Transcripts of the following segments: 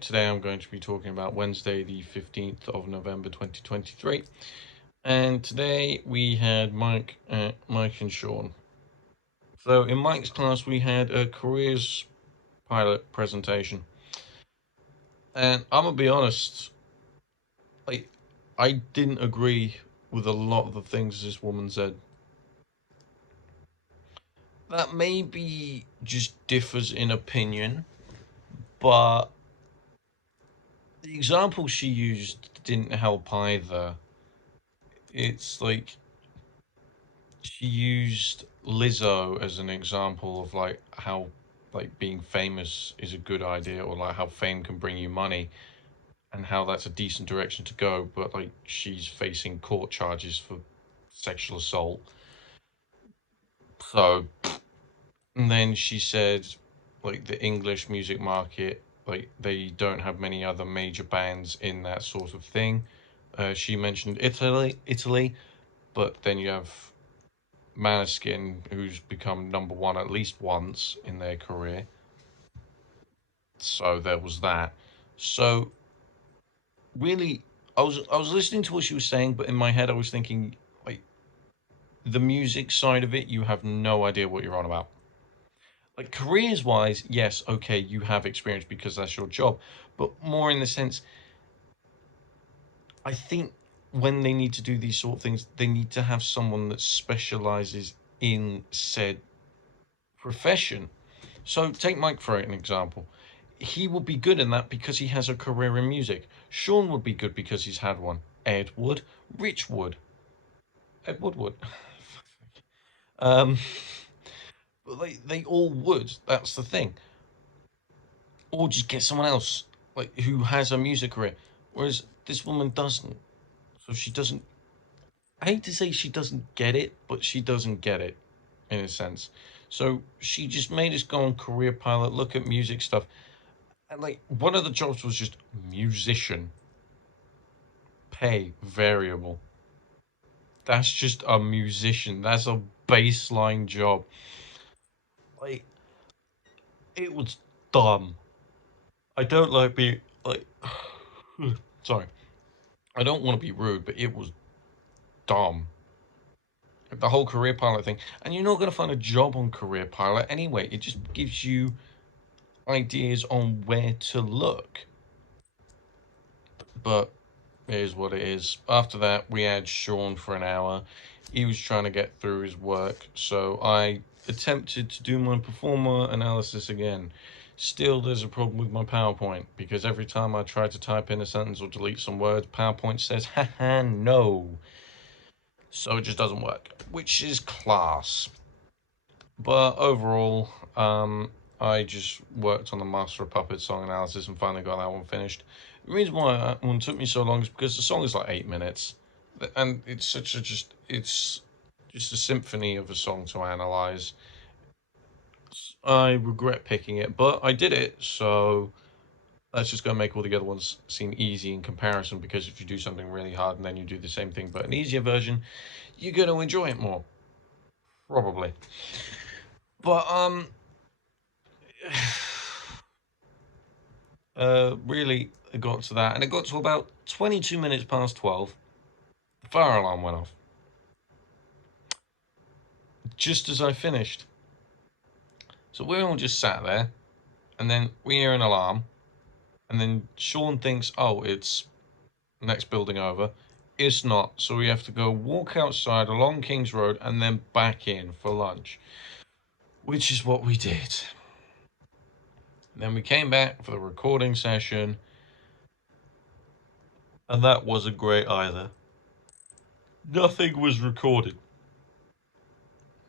Today I'm going to be talking about Wednesday, the 15th of November 2023. And today we had Mike and Sean. So in Mike's class we had a careers pilot presentation. And I'm gonna be honest, I I didn't agree with a lot of the things this woman said. That maybe just differs in opinion, but the example she used didn't help either. It's like she used Lizzo as an example of like how like being famous is a good idea, or like how fame can bring you money and how that's a decent direction to go, but like she's facing court charges for sexual assault. So, and then she said like the English music market, like they don't have many other major bands in that sort of thing. She mentioned Italy, but then you have Maneskin, who's become number one at least once in their career. So there was that. So really, I was listening to what she was saying, but in my head I was thinking like the music side of it, you have no idea what you're on about. Like careers wise, yes, okay, you have experience because that's your job, but more in the sense, I think when they need to do these sort of things, they need to have someone that specializes in said profession. So take Mike for an example. He would be good in that because he has a career in music. Sean would be good because he's had one. Ed would. Rich would. Ed Wood. um, but they all would. That's the thing. Or just get someone else like who has a music career, whereas this woman doesn't. So she doesn't. I hate to say she doesn't get it, but she doesn't get it in a sense. So she just made us go on career pilot, look at music stuff, and like one of the jobs was just musician, pay variable. That's just a musician. That's a baseline job. Like it was dumb. I don't like being like sorry. I don't want to be rude, but it was dumb. The whole career pilot thing. And you're not gonna find a job on career pilot anyway. It just gives you ideas on where to look. But it is what it is. After that, we had Sean for an hour. He was trying to get through his work, so I attempted to do my performer analysis again. Still, there's a problem with my PowerPoint because every time I try to type in a sentence or delete some words, PowerPoint says, haha, no. So it just doesn't work, which is class. But overall, I just worked on the Master of Puppets song analysis and finally got that one finished. The reason why that one took me so long is because the song is like 8 minutes, and it's just a symphony of a song to analyze. I regret picking it, but I did it, so let's just go make all the other ones seem easy in comparison. Because if you do something really hard and then you do the same thing but an easier version, you're going to enjoy it more, probably. But really, it got to that, and it got to about 22 minutes past 12. The fire alarm went off just as I finished. So we all just sat there, and then we hear an alarm, and then Sean thinks, oh, it's next building over. It's not, so we have to go walk outside along King's Road and then back in for lunch, which is what we did. Then we came back for the recording session, and that wasn't great either. Nothing was recorded.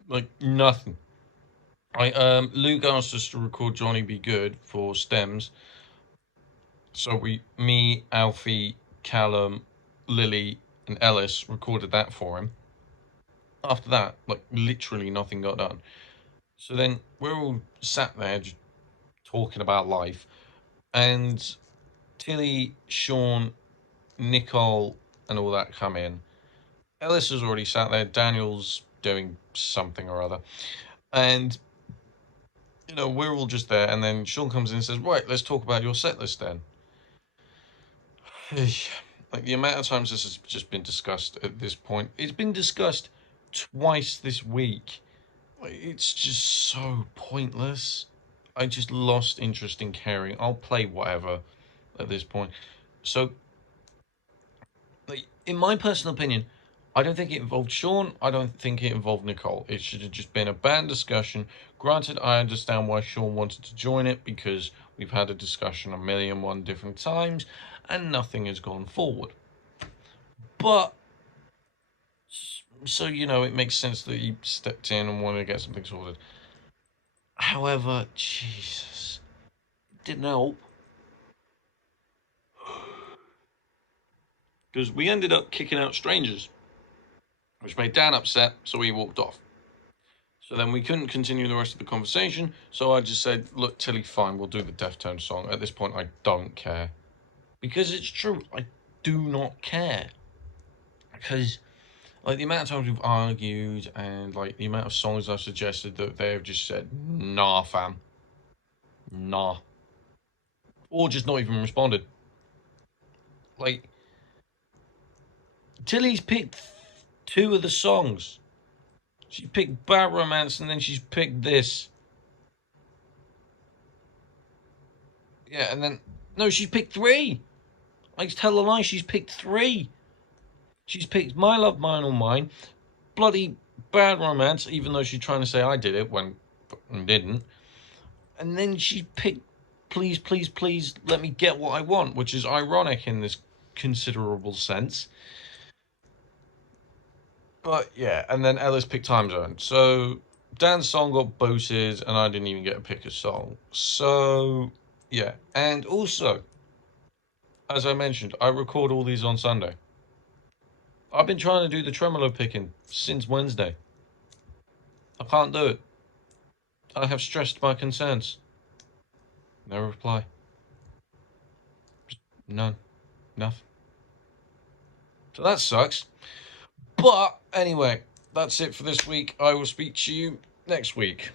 Like, nothing. Luke asked us to record Johnny Be Good for stems. So me, Alfie, Callum, Lily, and Ellis recorded that for him. After that, like literally nothing got done. So then we're all sat there just talking about life, and Tilly, Sean, Nicole, and all that come in. Ellis has already sat there. Daniel's doing something or other, and we're all just there. And then Sean comes in and says, "Right, let's talk about your set list then." Like the amount of times this has just been discussed at this point, it's been discussed twice this week. It's just so pointless. I just lost interest in caring. I'll play whatever at this point. So, like, in my personal opinion, I don't think it involved Sean. I don't think it involved Nicole. It should have just been a band discussion. Granted, I understand why Sean wanted to join it because we've had a discussion a million one different times and nothing has gone forward. But, so, it makes sense that he stepped in and wanted to get something sorted. However, Jesus, it didn't help. Because we ended up kicking out strangers, which made Dan upset, so he walked off. So then we couldn't continue the rest of the conversation, so I just said, look, Tilly, fine, we'll do the Deftones song. At this point, I don't care. Because it's true, I do not care. Because, like, the amount of times we've argued and, like, the amount of songs I've suggested that they've just said, nah, fam. Nah. Or just not even responded. Like, Tilly's picked two of the songs. She picked Bad Romance and then she's picked this. Yeah, and then... No, she's picked three. I tell a lie, she's picked three. She's picked My Love, Mine, or Mine. Bloody Bad Romance, even though she's trying to say I did it when I didn't. And then she picked Please, Please, Please Let Me Get What I Want, which is ironic in this considerable sense. But yeah, and then Ellis picked Time Zone. So Dan's song got booted, and I didn't even get to pick a song. So yeah, and also, as I mentioned, I record all these on Sunday. I've been trying to do the tremolo picking since Wednesday. I can't do it. I have stressed my concerns. No reply. None. Nothing. So that sucks. But anyway, that's it for this week. I will speak to you next week.